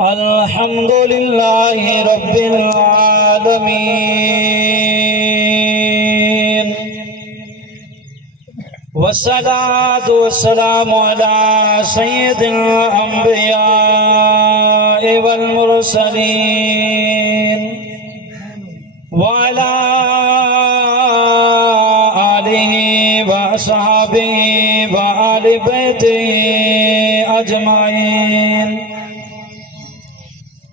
الحمد لله رب العالمين والصلاة والسلام على سيد الأنبياء والمرسلين وعلى آله وأصحابه وآل بيته أجمعين.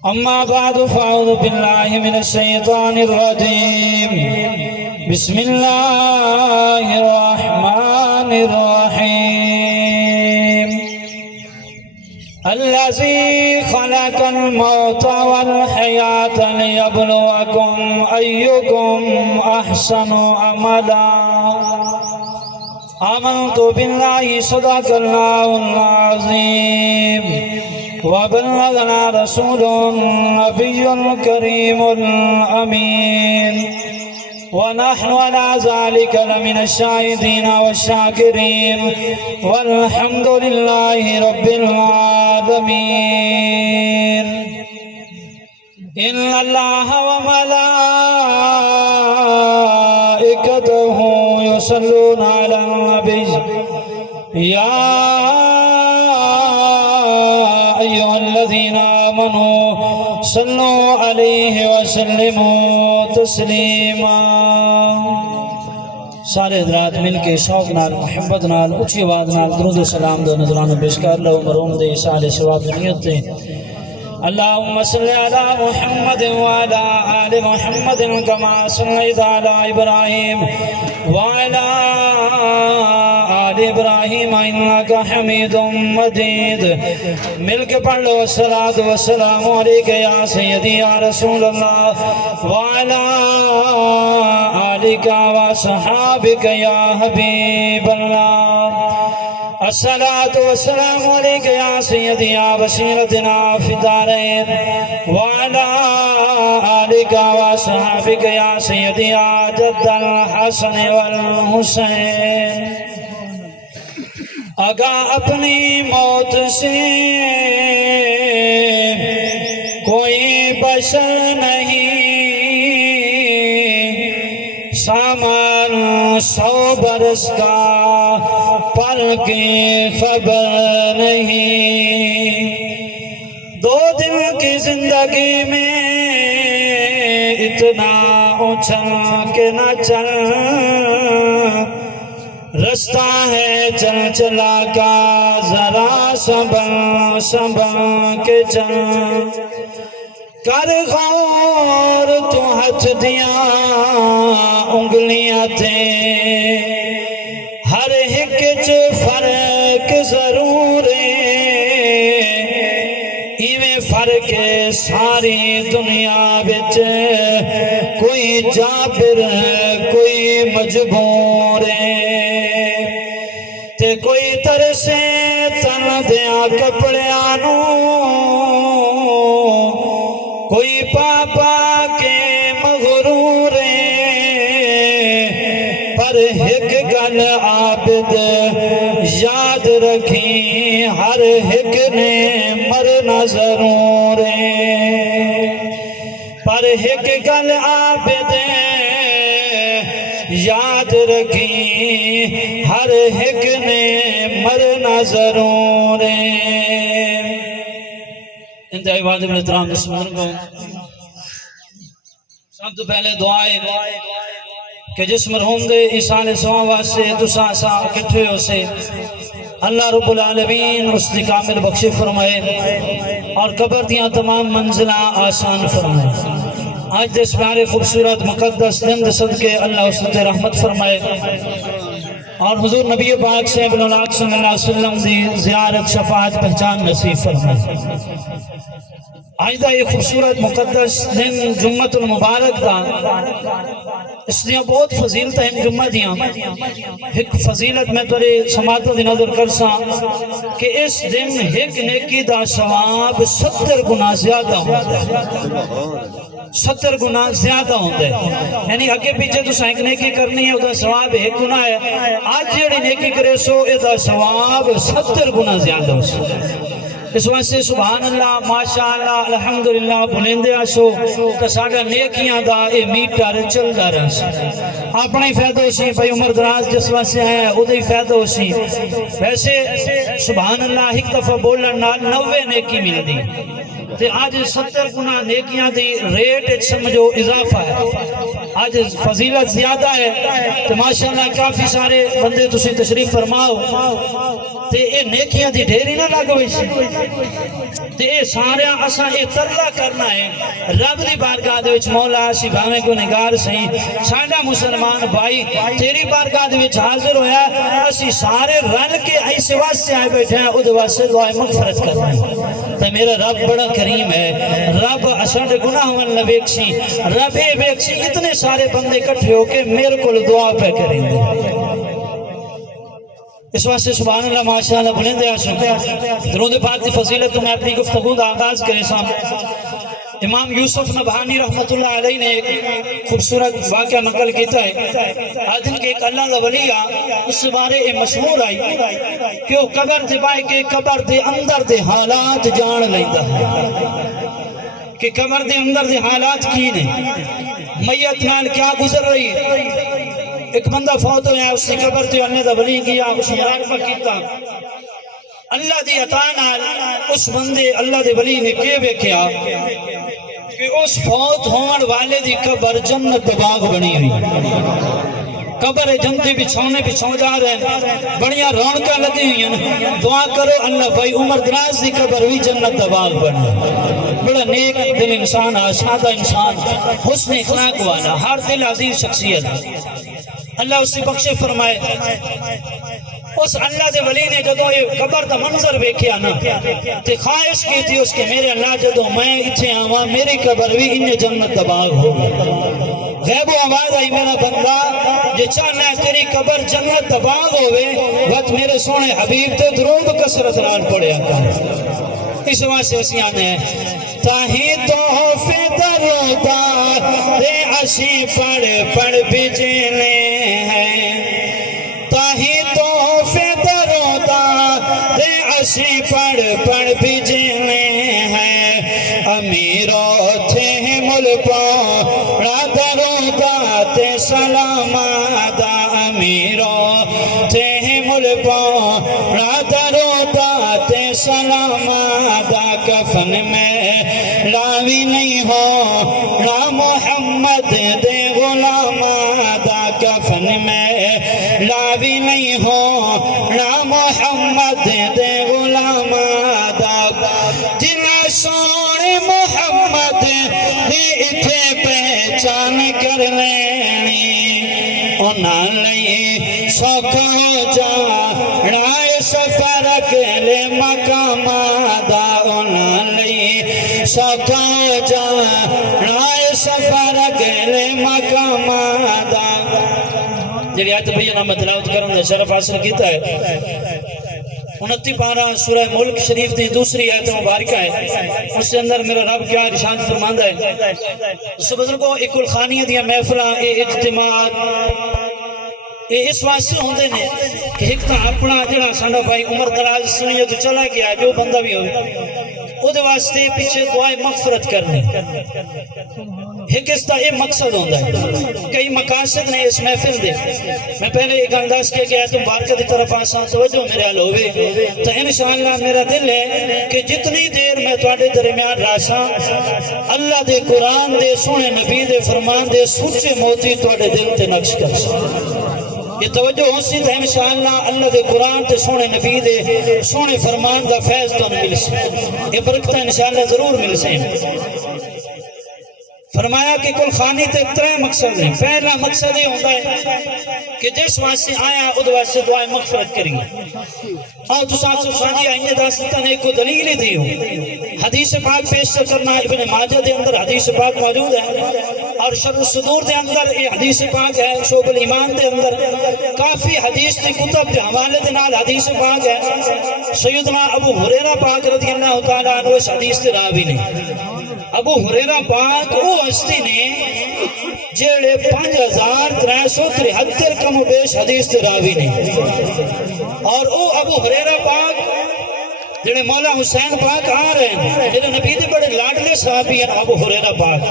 أما بعد فأعوذ بالله من الشيطان الرجيم. بسم الله الرحمن الرحيم. الذي خلق الموت والحياة ليبلوكم أيكم أحسن عملا. آمنت بالله صدق الله العظيم وبلغنا رسول النبي الكريم الأمين ونحن على ذلك لمن الشاهدين والشاكرين والحمد لله رب العالمين. إن الله وملائكته يصلون على النبي يا أيها الذين آمنوا صلوا عليه وسلموا تسلیما. سارے حضرات مل کے شوق نال محبت نال اچھی آواز نال درود و سلام دو نظرانہ پیش کر لو مرحوم دے اشارے ثواب نیت دے. اللهم صل على محمد وعلى آل محمد كما صليت على إبراهيم وعلى آل إبراهيم إنك حميد مجيد. مل کے پڑھ لو الصلاة والسلام عليك يا سيدي يا رسول الله وعلى آلك وصحابك يا حبيب الله. الصلاة والسلام عليك يا سيدي يا وسيلتنا في الدارين وعلى آلك وصحابك يا سيدي يا جد الحسن والحسين. اگا اپنی موت سے کوئی بشر نہیں، سامان 100 برس کا پل کی خبر نہیں. 2 دن کی زندگی میں اتنا اچھل کے نہ چل، رستہ ہے چل چلا کا ذرا سنبھل سنبھل کے چل. کر غور تو ہتھ دیا انگلیاں تھے، ہر ایک چ فرق ضرور ایویں فرق ساری دنیا بچ، کوئی جابر کوئی مجبور تے کوئی ترسے تن دیا کپڑیاں، کوئی پاپا کے مغرور. پر ایک گل عابد یاد رکھی، ہر ایک نے مرنا ضرور. پر ایک گل عابد یاد رکھی، ہر ایک نے مرنا ضرور. انتہائی واجب احترام دشمن کو سب تو پہلے دعائیں کہ جس مرحوم دے ایسان ثواب واسطے تساں سا اکٹھے ہو سے اللہ رب العالمین اس دی کامل بخشش فرمائے اور قبر دیاں تمام منزلہ آسان فرمائے. آج دے اس پیارے خوبصورت مقدس دن دے صدقے اللہ اس تے رحمت فرمائے اور حضور نبی پاک سے ابن العاق صلی اللہ علیہ وسلم دی زیارت شفاعت پہچان نصیب فرمائے. آج دا یہ خوبصورت مقدس دن جمعۃ المبارک دا، اس لئے بہت فضیلت ہے جمعہ دیاں. ایک فضیلت میں تورے سماعتوں دی نظر کرساں کہ اس دن ایک نیکی دا ثواب 70 گنا زیادہ ہوں. 70 گنا زیادہ ہوندے، یعنی اگے پیچھے تو ایک نیکی کرنی ہے ادھا ثواب 1 گنا ہے، آج جڑی نیکی کرے سو ادھا ثواب 70 گنا زیادہ ہو. اس واسطے سبحان اللہ ماشاءاللہ الحمدللہ بلندے آسو کہ ساڑھا نیکیاں دا اے میٹر چل دا رہا سی اپنا ہی فیدہ ہو سی بھائی عمر دراز جس واسطے آیا او دے فیدہ ہو سی ویسے سبحان اللہ ایک دفعہ بولن نال 90 نیکی مل دی تے آج 70 گنا نیکیاں دی ریٹ سمجھو اضافہ ہے آج فضیلت زیادہ ہے تے ماشاءاللہ کافی سارے بندے تسی تشریف فرماؤ تے اے نیکیاں دی ڈھیری نہ لگ ہوئی سی تے اے سارے اساں اے ترلا کرنا ہے رب دی بارگاہ دے وچ مولا اسی بھاویں کو نگار سہی ساڈا مسلمان بھائی تیری بارگاہ دے وچ حاضر ہویا اسی سارے رل کے ایسے واسطے آئے بیٹھے ہیں اودے واسطے دعائے مغفرت کرنا ہے تے میرا رب بڑا کریم ہے رب اساڈے گناہ ون ویکسی رب اے ویکسی اتنے سارے بندے اکٹھے ہو کے میرے کو دعا پہ کریں گے اس واسطے سبحان اللہ ماشاءاللہ بلندے آسو درود پاک دی فضیلت تو میں اپنی گفتگو دا آغاز کرے سامنے امام یوسف نبہانی رحمت اللہ علیہ نے ایک خوبصورت واقعہ نقل کیتا ہے آدھن کے ایک اللہ دا ولی اس سے بارے مشہور آئی کہ وہ قبر دے بائے کے قبر دے اندر دے حالات جان لیندہ کہ قبر دے اندر دے حالات کی نے میت نال کیا گزر رہی ہے ایک بندہ فوت ہویا اس نے قبر دے اللہ دا ولی کیا اس مراقبہ کیتا اللہ دی عطا نال اس بندے اللہ دے ولی نے کیے بیکھیا کہ اس فوت ہون والے دی قبر جنت باغ بنی ہوئی قبر جنتی بچھاؤں جا رہے ہیں بڑیاں رونقاں لگی ہوئی ہیں دعا کرو اللہ بھائی عمر دراز دی قبر بھی جنت باغ بنے بڑا نیک دل انسان سادہ انسان حسن اخلاق والا ہر دل عزیز شخصیت اللہ اس سے بخشے فرمائے اس اللہ دے ولی نے جدو یہ قبر دا منظر بیکھیا نا تے خواہش کی تھی اس کے میرے اللہ جدو میں اتھے آواں میری قبر بھی انہیں جنت باغ ہو غیب و آواز آئی میرا بندہ یہ چاہنا ہے تیری قبر جنت باغ ہوئے وقت میرے سونے حبیب تے درود کسرت نال پڑے اس واسطے اسی آنے ہیں تاہی تحفے درودا رے اسی پڑھ بھیجنے ہیں تاہی تحفے درودا رے اسی پڑھ بھیجنے ہیں امیروں تھے ملکوں را درودا تے سلام آدھا امیروں تھے ملکوں را درودا تے سلام آدھا کفن میں لاوی نہیں ہو نا محمد دے غلام آدھا کفن میں لاوی نہیں ہو نا محمد دے غلام آدھا جنہ سونے محمد دے اتھے پہچان کر لینی انہاں لئی سوکھ ہو جا رائے سفر اکلے مقام آدھا انہاں لئی سوکھ ہو جا رائے سفر اکلے مقام آدھا جڑی آیت بھئی نام تلاوت کروں شرف حاصل کیتا ہے 29 پارہ سورہ ملک شریف دی دوسری آیت مبارکہ ہے اس سے اندر میرا رب کیا ارشاد فرماندہ ہے اس بزرگوں ایک الخانیہ دیا محفلہ اے اجتماعات یہ اس واسطے ہوندے نے کہ ایک تا اپنا جڑا سانڈا بھائی عمر دراز سنیے تو چلا گیا جو بندہ بھی ہوئے او دے واسطے پیچھے دعائے مغفرت کرنے ایک اس تا یہ مقصد ہوندہ ہے کئی مقاصد نے اس محفل دے میں پہلے ایک انداز کیا گیا تو بارکہ دی طرف آسان توجہ میرے حل ہوئے تو انشاءاللہ میرا دل ہے کہ جتنی دیر میں تواڈے درمیان راساں اللہ دے قرآن دے سونے نبی دے فرمان دے سچے موتی تواڈے دل تے نقش کر سکتے یہ توجہ ہو سی تو انشاءاللہ اللہ دے قرآن تے سونے نبی دے سونے فرمان دا فیض تو مل سے یہ برکتہ انشاءاللہ ضرور مل سے فرمایا کہ کل خانی تے ترے مقصد ہیں پہلا مقصد یہ ہوتا ہے کہ جس واسطے آیا ادھ واسطے دعائیں مغفرت کریں اور تو ساتھ خانی آئینے داستہ نے کو دلیل دی ہو حدیث پاک پیش کرنا ابن ماجہ دے اندر حدیث پاک موجود ہے اور شرح الصدور دے اندر یہ حدیث پاک ہے شعب الایمان دے اندر کافی حدیث دے کتب دے حوالے دے نال حدیث پاک ہے سیدنا ابو ہریرہ پاک رضی اللہ تعالیٰ عنہ اس حدیث دے راوی نے ابو ہریرہ پاک وہ ہستی نے جیڑے 5373 کم و بیش حدیث تے راوی نے اور او ابو ہریرہ پاک جڑے مولا حسین پاک آ رہے ہیں، جڑے نبی دے بڑے لاڈلے صحابی ہیں ابو ہریرہ پاک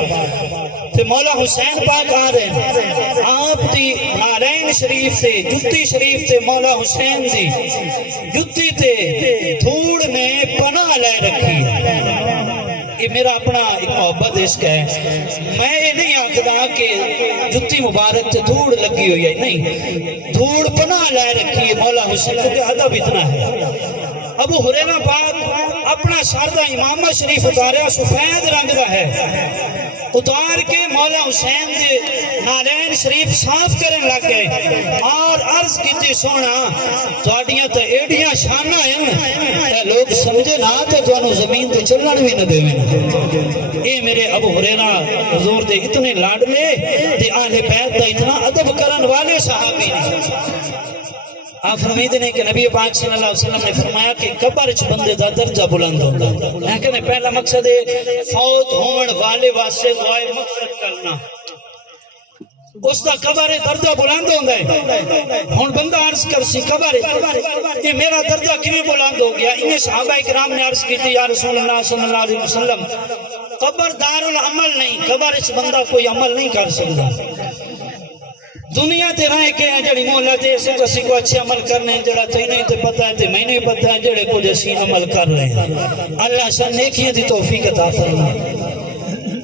تے مولا حسین پاک آ رہے ہیں، آپ دی نالین شریف تے جتی شریف تے مولا حسین دی جتی تے دھوڑ نے پناہ لے رکھی ہے۔ یہ میرا اپنا ایک محبت عشق ہے، میں یہ نہیں آکھدا کہ جتی مبارک تے دھوڑ لگی ہوئی ہے، نہیں، دھوڑ پناہ لے رکھی ہے مولا حسین، کیونکہ ادب اتنا ہے۔ ابو ہریرہ پاک اپنا سردہ امامہ شریف اتاریا سفید رنگ دا ہے، اتار کے مولا حسین دے نالین شریف صاف کرن لگ گئے اور عرض کیتی سونا تواڈیاں تے ایڈیاں شاناں ہیں لوگ سمجھے نہ تے تانوں زمین تے چلن بھی نہ دیویں۔ اے میرے ابو ہریرہ حضور دے اتنے لاڈلے تے اہل بیت دا اتنا ادب کرن والے صحابی ہیں۔ آپ فرمائیتے ہیں کہ نبی پاک صلی اللہ علیہ وسلم نے فرمایا کہ قبر اچ بندے دا درجہ بلند ہوتا ہے۔ میں کہنے پہلا مقصد ہے فوت ہون والے واسطے دعائے مغفرت کرنا، اس دا قبر درجہ بلند ہوتا ہے۔ ہون بندہ عرض کر سی قبر یہ میرا درجہ کیوں بلند ہو گیا؟ انہیں صحابہ اکرام نے عرض کی تھی یا رسول اللہ صلی اللہ علیہ وسلم قبر دار العمل نہیں، قبر اس بندہ کوئی عمل نہیں کر سکتا۔ دنیا تے رہے کے ہیں جڑی مولا تے اسے کسی کو اچھے عمل کرنے ہیں، جڑا تے نہیں تے پتہ ہے تے میں نہیں پتہ ہے، جڑے کو جیسی عمل کر رہے ہیں اللہ سن نیکیاں دی توفیق عطا فرمائے۔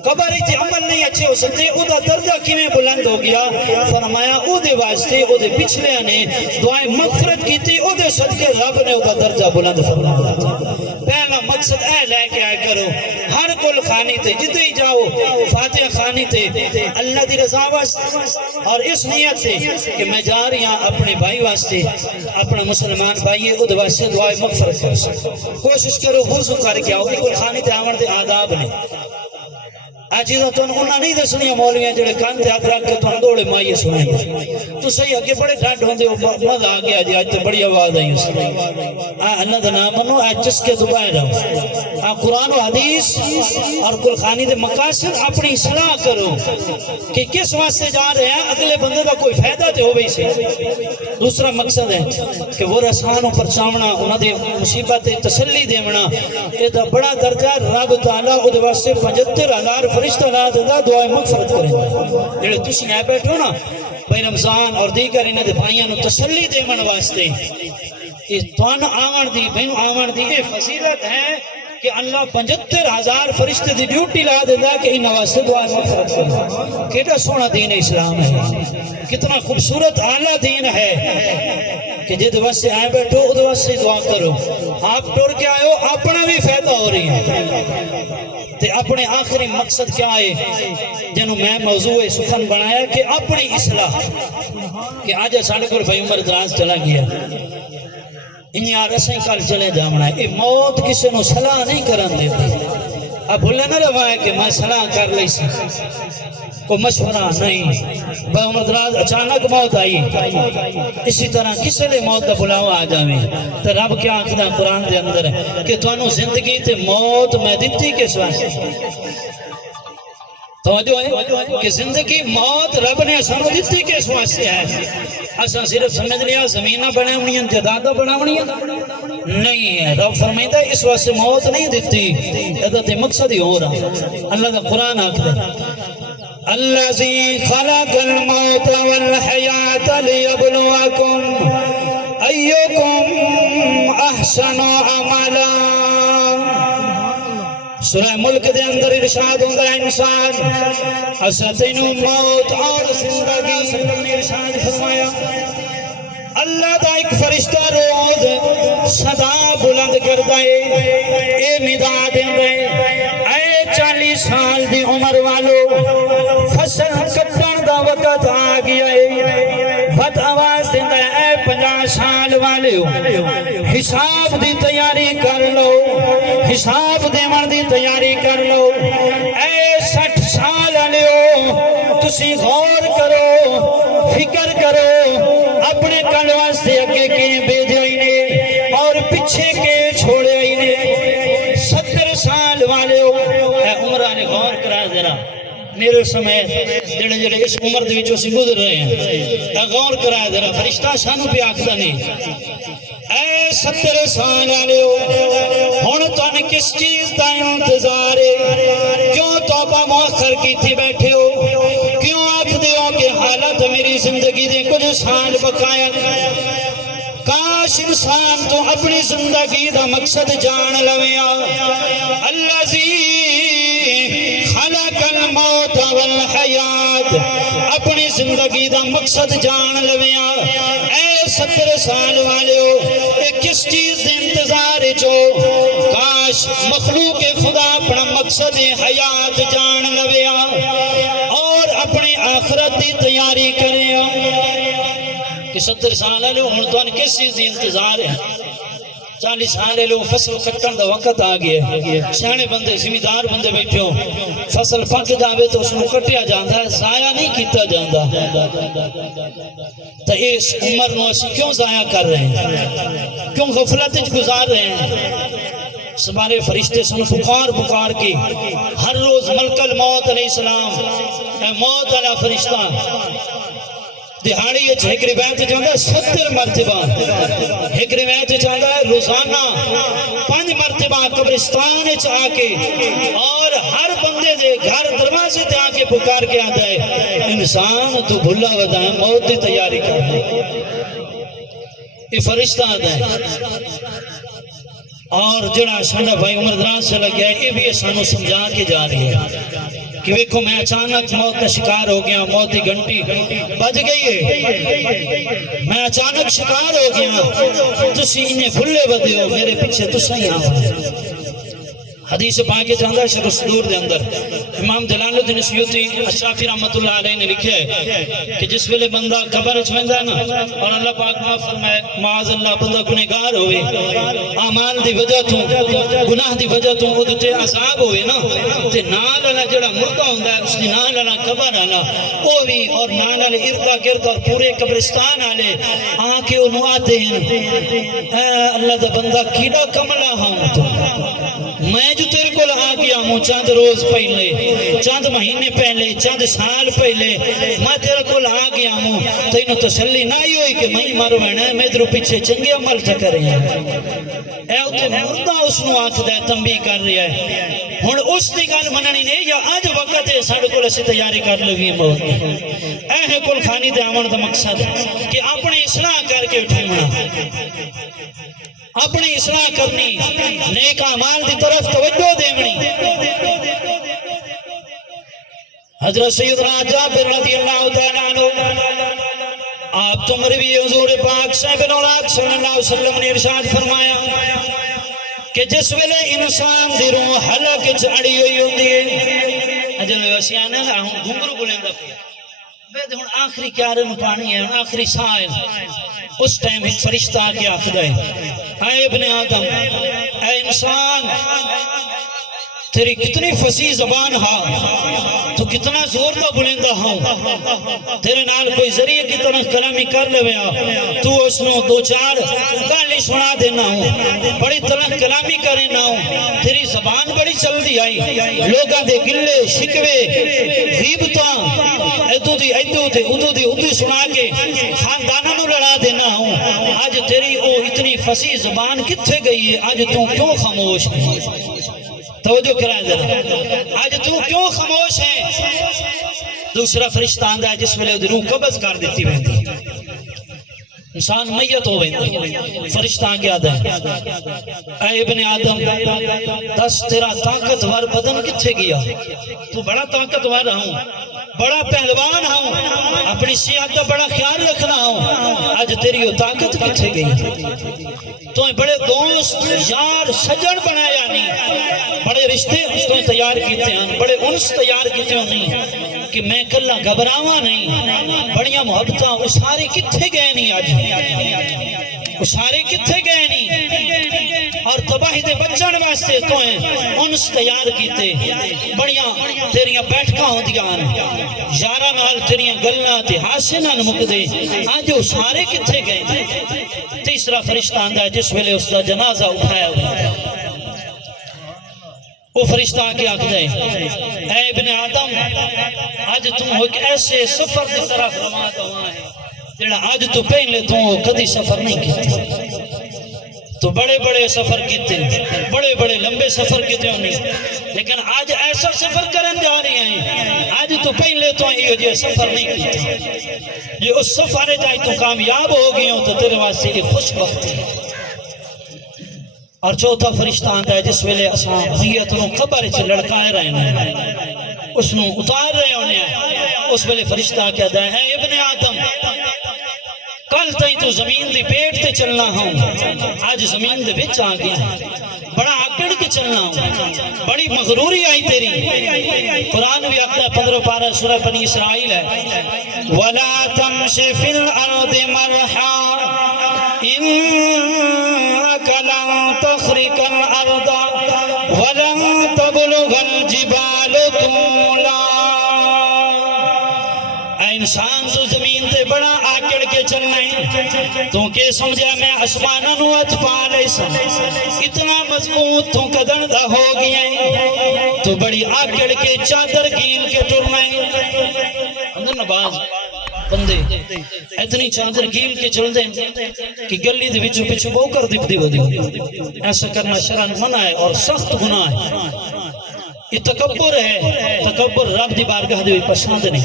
قبر تے عمل نہیں اچھے ہو سکتے، او دا درجہ کیویں بلند ہو گیا؟ فرمایا او دے واسطے او دے پچھلے نے دعائیں مغفرت کی تھی، او دے صدقے رب نے او دا درجہ بلند فرمایا۔ پہلا مقصد اے لے کے آئے کرو ہر کل خانی تے جدے ہی جاؤ فاتحہ خانی تے اللہ دی رضا واسطے اور اس نیت سے کہ میں جا رہی ہوں اپنے بھائی واسطے، اپنا مسلمان بھائی ہے ادھ واسطے دعائیں مغفرت کر سکو۔ کوشش کرو وضو کر کے آؤ، کل خانی تے آون دے آداب نے۔ آج چیزوں تو انہوں نہیں دسنی مولویاں جڑے کان تے ہاتھ رکھ کے تو دوڑے مائیے سنیں گے تو صحیح اگے بڑے ڈھانڈ ہوندے مزہ آ گیا جی، آج تو بڑی آواز آئی اس میں اللہ دا نام منو، آج چسکے دبائے جاؤ، قرآن و حدیث اور کل خانی دے مقاصد اپنی اصلاح کرو کہ کس واسطے جا رہے ہیں، اگلے بندے کا کوئی فائدہ تے ہو بھی سے۔ دوسرا مقصد ہے کہ وہ رسانوں پر چاونا، انہاں دے مصیبت تسلی دیونا، یہ دا بڑا درجہ رب تعالیٰ ادھ واسطے 75,000 فرشتہ لا دیتا دعائیں مغفرت کریں۔ جڑے تسی آئے بیٹھو نا بھائی رمضان اور دیگر انہیں دے بھائیاں نو تسلی دے من واسطے، اس توان آوان دی بینو آوان دی یہ فضیلت ہے کہ اللہ 75,000 فرشتے دی ڈیوٹی لا دیتا کہ ان واسطے دعائیں مغفرت کریں۔ کتنا سونا دین اسلام ہے، کتنا خوبصورت اعلیٰ دین ہے کہ جد واسطے آئے بیٹھو ادھ واسطے دعا کرو۔ آپ ٹور کے آئے ہو اپنا بھی فائدہ ہو رہی ہے تے اپنے آخری مقصد کیا ہے جنہوں میں موضوع سخن بنایا کہ اپنی اصلاح، کہ آج ساڑھے کو بھائی عمر دراز چلا گیا انہیں آرسیں کل چلے جامنا ہے، موت کسی نو صلاح نہیں کرن دیتی۔ اب بھولے نہ رہا ہے کہ میں صلاح کر لی سی، کو مشورہ نہیں، بھائی عمر دراز اچانک موت آئی، اسی طرح کسی لئے موت دا بلاوا آ جاویں تو رب کیا آخدہ قرآن دے اندر ہے کہ تو انہوں زندگی تے موت میں دیتی کس واسطے؟ توجہ ہے کہ زندگی موت رب نے سانو دیتی کس واسطے ہے؟ اساں صرف سمجھ لیا زمینہ بنے ہونیاں جدادہ بنا ہونیاں نہیں ہے، رب فرمائیتا ہے اس واسطے موت نہیں دیتی، عدد مقصد ہی ہو رہا۔ اللہ دا قرآن آخدہ الذي خلق الموت والحياة ليبلوكم أيكم أحسن عملا۔ سورہ ملک دے اندر ارشاد ہوندہ ہے انسان اساتینو موت اور زندگی ارشاد فرمایا اللہ دا ایک فرشتہ روز صدا بلند کردہ ہے، اے ندا دیں اے 40 سال دی عمر والو فصل کٹن دا وقت آ گیا ہے، وقت آواز دیں اے 50 سال والو حساب دی تیاری کر لو، حساب دیوان دی تیاری کر لو، اے 60 سال والو تسی غور کرو، فکر کرو اپنے کل واسطے اگے کے بھیجے آئینے اور پیچھے کے چھوڑے آئینے۔ 70 سال والے اے عمرہ نے غور کرا ذرا میرے سمیں جڑے جڑے اس عمر دے وچوں سے گزر رہے ہیں غور کرا ذرا فرشتہ سانو پہ آکھدا نہیں اے 70 سال والے ہن تن کس چیز دا انتظار ہے؟ کیوں توبہ مؤخر کیتی بیٹھے ہو؟ کیوں آکھدے ہو کہ حالت میری زندگی دے کچھ سال بقایا؟ کاش انسان تو اپنی زندگی دا مقصد جان لویا۔ الذی خلق الموت والحیات، اپنی زندگی دا مقصد جان لویا۔ اے 70 سال والے ہو، اے کس چیز دے انتظار جو؟ کاش مخلوق خدا اپنا مقصد حیات جان لویا اور اپنی آخرت دی تیاری کرے۔ کہ 70 سال لے ہن تو کس چیز دی انتظار ہے؟ 40 سال لے فصل کٹن دا وقت آ گیا، سیانے بندے زمیندار بندے بیٹھے ہو، فصل پک جاوے تو اس نو کٹیا جاندا ہے، ضائع نہیں کیتا جاندا۔ تو اس عمر نو اسی کیوں ضائع کر رہے ہیں؟ کیوں غفلت وچ گزار رہے ہیں؟ سارے فرشتے سن پکار کے ہر روز ملک الموت علیہ السلام، اے موت والا فرشتہ، دہاڑی ایک روایت چاہتا ہے 70 مرتبہ، ایک روایت چاہتا ہے روزانہ 5 مرتبہ قبرستان آ کے اور ہر بندے دے گھر دروازے تے آ کے پکار کے آتا ہے انسان تو بھلا ودا ہے، موت کی تیاری کر ہے۔ یہ فرشتہ آتا ہے اور جڑا ساڈا بھائی عمر دراز سے لگ گیا، یہ بھی سانو سمجھا کے جا رہی ہے کہ ویکھو میں اچانک موت کا شکار ہو گیا، موت کی گھنٹی بج گئی ہے، میں اچانک شکار ہو گیا، تسی انہیں بھلے بدے ہو، میرے پیچھے تسا ہی آؤ۔ حدیث پاک جاندہ ہے شرح صدور دے اندر امام جلال الدین سیوطی اشرافی رحمت اللہ علیہ نے لکھا ہے کہ جس ویلے بندہ قبر چھویندا ہے نا اور اللہ پاک معاف فرمائے، معاذ اللہ بندہ گنہگار ہوئے، اعمال دی وجہ تو گناہ دی وجہ تو وہ تے عذاب ہوئے نا، تے نال والا جڑا مردہ ہوندا ہے اس دی نال والا قبر والا وہ بھی اور نال والے اردا گرد اور پورے قبرستان والے آ کے انہوں آتے ہیں، اے اللہ دا بندہ کیڑا کملا ہوں تو میں جو تیرے کو آ گیا ہوں چند روز پہلے، چند مہینے پہلے، چند سال پہلے میں تیرے کو آ گیا ہوں، تو انہوں تسلی نہ ہی ہوئی کہ میں مارو بہنا ہے، میں ادھر پیچھے چنگے عمل چکر رہی ہیں۔ اے اتنے مردہ اس نو آنکھ دے تنبیہ کر رہی ہے، ہن اس دی گل مننی نہیں یا آج وقت ہے ساڑھے کو اسی تیاری کر لگی موت اے ہے کل خانی دے آمن دا مقصد کہ اپنے اصلاح کر کے اٹھائینا، اپنی اصلاح کرنی، نیک اعمال دی طرف توجہ دیونی۔ حضرت سیدنا جابر رضی اللہ تعالیٰ عنہ آپ تو مروی حضور پاک صاحب نولاک صلی اللہ علیہ وسلم نے ارشاد فرمایا کہ جس ویلے انسان دی روح حلق چڑی ہوئی ہوندی ہے، اجل وسیانہ ہوں گھنگرو بلیں دا بید ہون آخری کیارن پانی ہے، آخری سائل، اس ٹائم ایک فرشتہ آکے آخدہ ہے اے ابن آدم، اے انسان، تیری کتنی فصیح زبان ہاں، تو کتنا زور دا بلندہ ہاں، تیرے نال کوئی ذریعہ کی طرح کلامی کر لے ویا، تو اس نو دو چار گالی سنا دینا ہوں، بڑی طرح کلامی کرے نہ ہوں، تیری زبان بڑی چل دی آئی، لوگاں دے گلے شکوے غیبتاں ادو دی ادو دی سنا کے خاندانہ نو لڑا دینا ہوں، آج تیری او اتنی فصیح زبان کتھے گئی ہے، آج تو کیوں خاموش ہے؟ توجہ کرائیں ذرا، آج تو کیوں خاموش ہے؟ دوسرا فرشتہ آندہ ہے جس ویلے روح قبض کر دیتی بہتی، انسان میت ہو گئی، فرشتہ آگے آدھا ہے اے ابن آدم، دس تیرا طاقتور بدن کتھے گیا؟ تو بڑا طاقتور ہوں، بڑا پہلوان ہوں، اپنی صحت کا بڑا خیال رکھنا ہوں، آج تیری وہ طاقت کتھے گئی؟ تو بڑے دوست یار سجن بنایا نہیں، بڑے رشتے اس کو تیار کیتے ہیں، بڑے انس تیار کیتے ہیں کہ میں کلہ گھبراواں نہیں، بڑیاں محبتاں وہ سارے کتھے گئے نہیں، آج وہ سارے کتھے گئے نہیں، اور تباہی دے بچن واسطے تو ہیں انس تیار کیتے، بڑیاں تیریاں بیٹھکاں ہوں دیان، یارہ نال تیریاں گلنا تے حاسنہ نمک دے، آج وہ سارے کتھے گئے نہیں۔ تیسرا فرشتہ آندہ ہے جس ویلے اس دا جنازہ اٹھایا ہوا، وہ فرشتہ آگے آگے اے ابن آدم، آج تم ایک ایسے سفر کی طرف روانہ ہوا ہے جڑا آج تو پہلے تو کدی سفر نہیں کیتے، تو بڑے بڑے سفر کیتے بڑے بڑے لمبے سفر کیتے ہونے لیکن آج ایسا سفر کرن جا رہے ہیں آج تو پہلے تو یہ سفر نہیں کیتے یہ اس سفر جائے تو کامیاب ہو گئے ہوں تو تیرے واسطے یہ خوش وقت ہے اور چوتھا فرشتہ آتا ہے جس ویلے اساں میت نو قبر چ لڑکائے رہے ہیں اس نو اتار رہے ہونے اس ویلے فرشتہ کہتا ہے اے ابن آدم کل تائیں تو زمین دی پیٹ تے چلنا ہوں آج زمین دے وچ آ گیا بڑا آکڑ کے چلنا ہوں بڑی مغروری آئی تیری قرآن بھی آتا ہے 15 پارہ سورہ بنی اسرائیل ہے وَلَا تَمْشِ فِي الْأَرْضِ مَرْحًا إِنَّكَ لَن تَخْرِقَ الْأَرْضَ وَلَن تَبْلُغَ الْجِبَالُ طُولًا اے انسان تو زمین تے بڑا آکڑ کے چلنا ہے تو کہ سمجھا میں اسمانوں نو ہتھ پا لے سن اتنا مضبوط تو قدم دا ہو گیا ہے تو بڑی آکڑ کے چادر گیل کے ٹرنا ہے اندر نباز بندے اتنی چادر گیل کے چل دیں کہ گلی دے وچوں پیچھے بو کر دی ودی ایسا کرنا شرعاً منع ہے اور سخت گناہ ہے یہ تکبر ہے تکبر رب دی بارگاہ دے پسند نہیں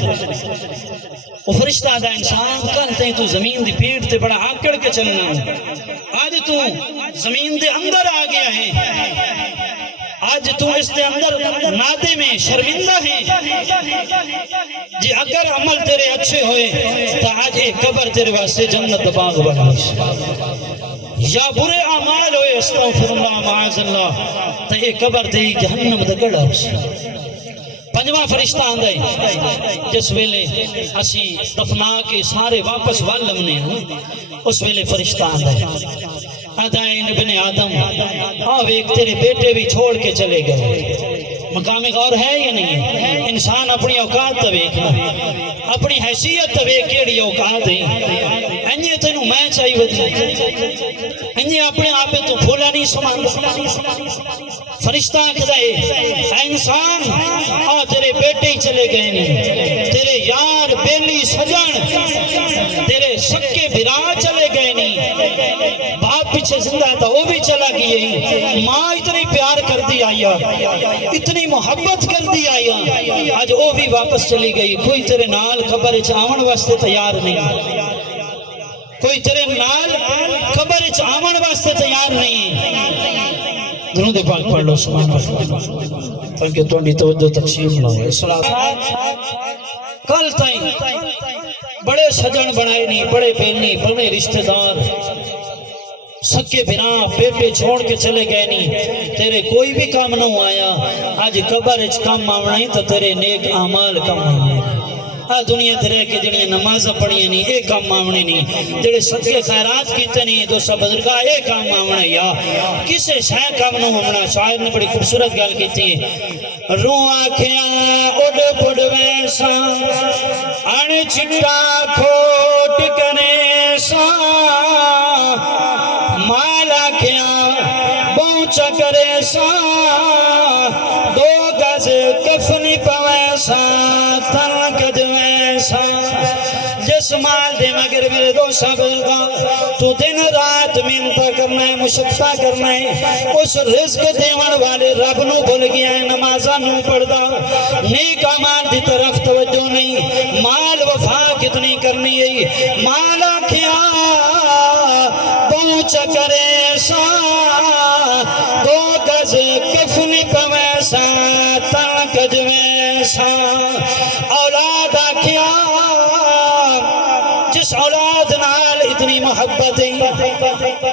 وہ فرشتہ دا انسان کل تیں تو زمین دی پیٹ تے بڑا آکڑ کے چلنا آج تو زمین دے اندر آ گیا ہے آج تو اس دے اندر نادے میں شرمندہ ہے جی اگر عمل تیرے اچھے ہوئے تو آج ایک قبر تیرے واسطے جنت باغ بنا یا برے اعمال ہوئے استغفر اللہ معاذ اللہ تو ایک قبر تے جہنم دا گڑا پنجواں فرشتہ آندہ ہے جس ویلے اسی دفنا کے سارے واپس والمنے ہیں اس ویلے فرشتہ آندہ ہے آدھائن ابن آدم ایک تیرے بیٹے بھی چھوڑ کے چلے گئے مقام غور ہے یا نہیں ہے انسان اپنی اوقات تویکنا اپنی حیثیت تویک کیڑی اوقات ہے انجھے تینوں میں چاہیے انجھے اپنے آپے تو پھولا نہیں سمان فرشتہ کہتا ہے انسان تیرے بیٹے ہی چلے گئے نہیں تیرے یار بیلی سجن تیرے سکے بھرا چلے گئے نہیں باپ پیچھے زندہ تھا وہ بھی چلا گئی ماں اتنی پیار کر دی آیا اتنی محبت کر دی آیا آج وہ بھی واپس چلی گئی کوئی تیرے نال قبر چاون واسطے تیار نہیں کوئی تیرے نال قبر چاون واسطے تیار نہیں درود پاک پڑھ لو سبحان اللہ تاکہ تھوڑی توجہ تقسیم نہ ہو کل تائیں بڑے سجن بنائے نہیں بڑے بہنی بڑے رشتہ دار سکے بنا بیٹے چھوڑ کے چلے گئے نہیں تیرے کوئی بھی کام نہ آیا آج قبر اچ کام آونا ہی تو تیرے نیک اعمال کام آونا دنیا تیرے کے جڑیاں نمازہ پڑھیاں نہیں ایک کام آونے نہیں جڑے صدقے خیرات کیتے نہیں تو سب بزرگاہ ایک کام آونا یا کسے شاہ کام نہ ہونا شاعر نے بڑی خوبصورت گال کیتی ہے رو آنکھیاں اڑ پڑ ویسا اڑ چٹا کھوٹ کرے سا مالا کیا بونچا کرے سا دو گز کفنی پویسا تنکد ویسا جس مال دے مگر میرے دوستا بزرگا تو دن رات منتا کرنا ہے مشکتا کرنا ہے اس رزق دیوان والے رب نو بھول گیا ہے نمازہ نو پڑھدا نیک اعمال دی طرف توجہ نہیں مال وفا کتنی کرنی ہے مالا کیا بونچا کرے سا دو گز کفنی پویسا تنکد ویسا اولاد آکھیا جس اولاد نال اتنی محبت ہے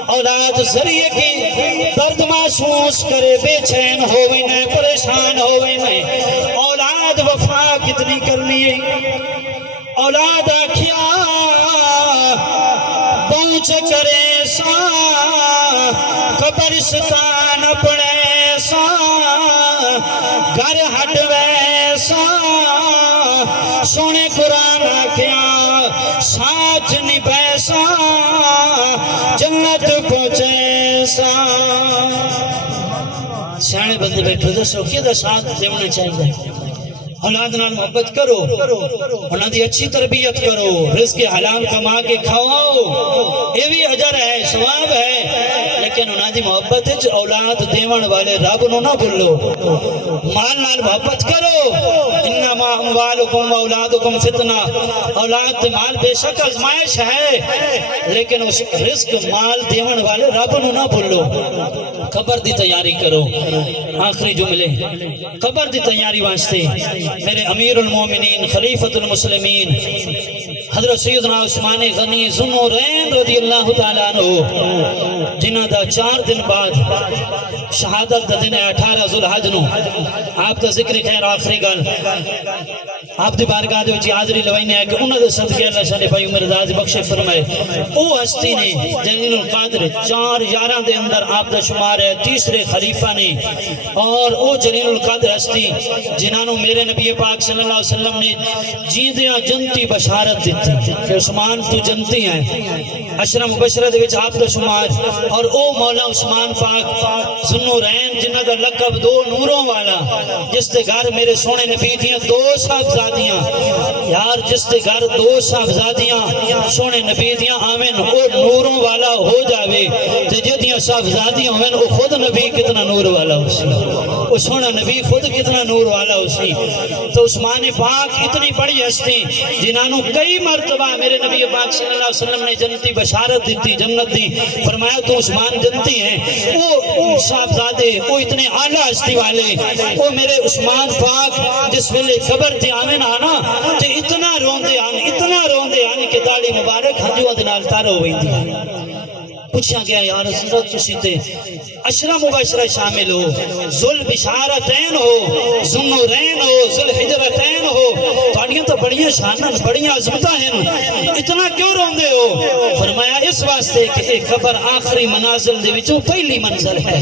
اولاد ذریعے کی درد محسوس کرے بے چین ہوئے نہ پریشان ہوئے نہ اولاد وفا کتنی کرنی ہے اولاد آکھیا پہنچ کرے سا قبرستان پڑے سا گھر ہٹ ویسا سونے قرآن کیا ساتھ نبھے سا جنت پہنچے سا سیانے بندے بیٹھو دسو کہ دا ساتھ دیونا چاہیے اولاد نال محبت کرو انہاں دی اچھی تربیت کرو رزق حلال کما کے کھاؤ یہ بھی اجر ہے ثواب ہے لیکن انہاں دی محبت وچ اولاد دیون والے رب نو نہ بھولو، مال نال محبت کرو، انما اموالکم و اولادکم فتنہ، اولاد تے مال بے شک آزمائش ہے، لیکن اس رزق مال دیون والے رب نو نہ بھولو۔ قبر دی تیاری کرو۔ آخری جملے قبر دی تیاری واسطے میرے امیر المومنین خلیفۃ المسلمین حضرت سیدنا عثمان غنی ذوالنورین رضی اللہ تعالیٰ عنہ جنہ دا 4 دن بعد شہادت دا دن ہے 18 ذوالحج نو، آپ دا ذکر خیر آخری گل آپ دی بارگاہ دے وچ حاضری لوائنے ہے کہ انہاں دے صدقے اللہ شاہ بھائی عمر داز بخش فرمائے او ہستی نے جلیل القدر 4 11 دے اندر آپ دا شمار ہے، تیسرے خلیفہ نے، اور او جلیل القدر ہستی جنہاں نو میرے نبی پاک صلی اللہ علیہ وسلم نے جیندیاں جنتی بشارت دیتی کہ عثمان تو جنتی ہیں، 10 مبشرہ دے وچ آپ دا شمار، اور او مولا عثمان پاک ذوالنورین جنہاں دا لقب 2 نوروں والا، جس دے گھر میرے سونے نبی دیاں 2 صاحبزادیاں، یار جس دے گھر 2 صاحبزادیاں سونے نبی دیاں آمین او نوروں والا ہو جاوے، تے جدیاں صاحبزادیاں ہوئن او خود نبی کتنا نور والا ہو سی، او سونا نبی خود کتنا نور والا ہو سی۔ تو عثمان پاک اتنی بڑی ہستی جنہاں نو کئی مرتبہ میرے نبی پاک صلی اللہ علیہ وسلم نے جنتی بشارت دیتی، جنت دی، فرمایا تو عثمان جنتی ہیں، وہ صاحبزادے وہ اتنے اعلیٰ ہستی والے، وہ میرے عثمان پاک جس ویلے قبر تے آمین آنا تے اتنا روندے آن کہ داڑھی مبارک ہنجو دے نال تار ہوئی تھی۔ پوچھا گیا یا رسول اللہ تسی تے 10 مباشرہ شامل ہو، ذل بشارتین ہو، ذوالنورین ہو، ذل حجرتین ہو، تاڑیاں تو بڑیاں شانن بڑیاں عظمتاں ہیں، اتنا کیوں روندے ہو؟ فرمایا اس واسطے کہ ایک قبر آخری منازل دے وچوں پہلی منزل ہے،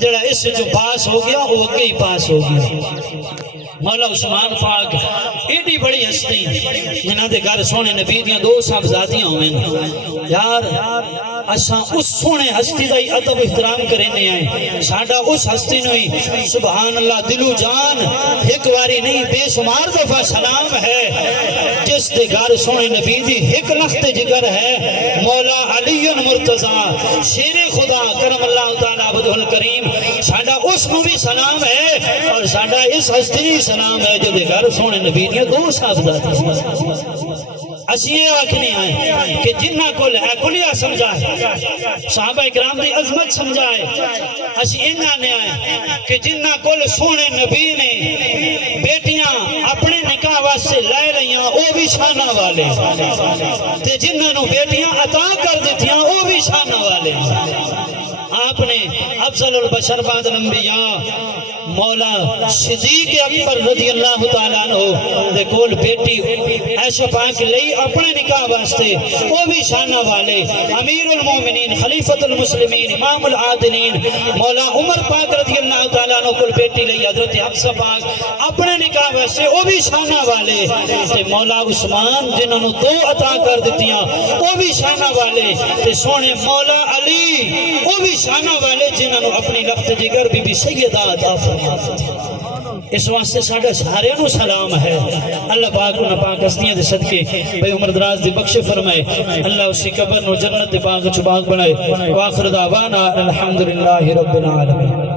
جڑا اس سے جو پاس ہو گیا وہ اگے ہی پاس ہو گیا۔ مولا عثمان پاک ایڈی بڑی ہستی جنہاں دے گھر سونے نبی دیاں 2 صاحبزادیاں ہوئیں، یار اساں اس سونے ہستی دا ہی ادب احترام کرنے آئے، ساڈا اس ہستی نو ہی سبحان اللہ دلو جان ایک واری نہیں بے شمار دفعہ سلام ہے، جس دے گھر سونے نبی دی 1 لخت جگر ہے، مولا علی مرتضی شیر خدا کرم اللہ تعالیٰ عبدہ الکریم، ساڈا اس نو بھی سلام ہے، اور ساڈا اس ہستی بھی سلام ہے جو دے گھر سونے نبی دیاں 2 صاحبزادیاں۔ اسی یہ آکھنے آئے کہ جنہ کل ہے کلیہ سمجھائے، صحابہ اکرام دی عظمت سمجھائے، اسی انہاں نے آئے کہ جنہ کل سونے نبی نے بیٹیاں اپنے نکاح واسطے لائے لیاں او بھی شانہ والے، تے جنہ نو بیٹیاں عطا کر دیتیاں او بھی شانہ والے۔ آپ نے افضل البشر بعد الانبیاء مولا صدیق اکبر رضی اللہ تعالیٰ عنہ دے کول بیٹی عائشہ پاک لئی اپنے نکاح واسطے وہ بھی شانہ والے، امیر المومنین خلیفۃ المسلمین امام العادلین مولا عمر پاک رضی اللہ تعالیٰ عنہ کول بیٹی لئی حضرت حفصہ پاک اپنے نکاح واسطے وہ بھی شانہ والے، تے مولا عثمان جنہوں نے 2 عطا کر دیتیاں وہ بھی شانہ والے، تے سونے مولا علی وہ بھی شانہ والے جنہوں نے اپنی لخت جگر بی بی سیدہ عطا فرمائی۔ اس واسطے ساڑھا سارے نو سلام ہے، اللہ پاک انہا پاک ہستیاں دے صدقے بھئی عمر دراز دے بخش فرمائے، اللہ اسی قبر نو جنت دے پاک چباک بنائے، وآخر دعوانا الحمدللہ رب العالمین۔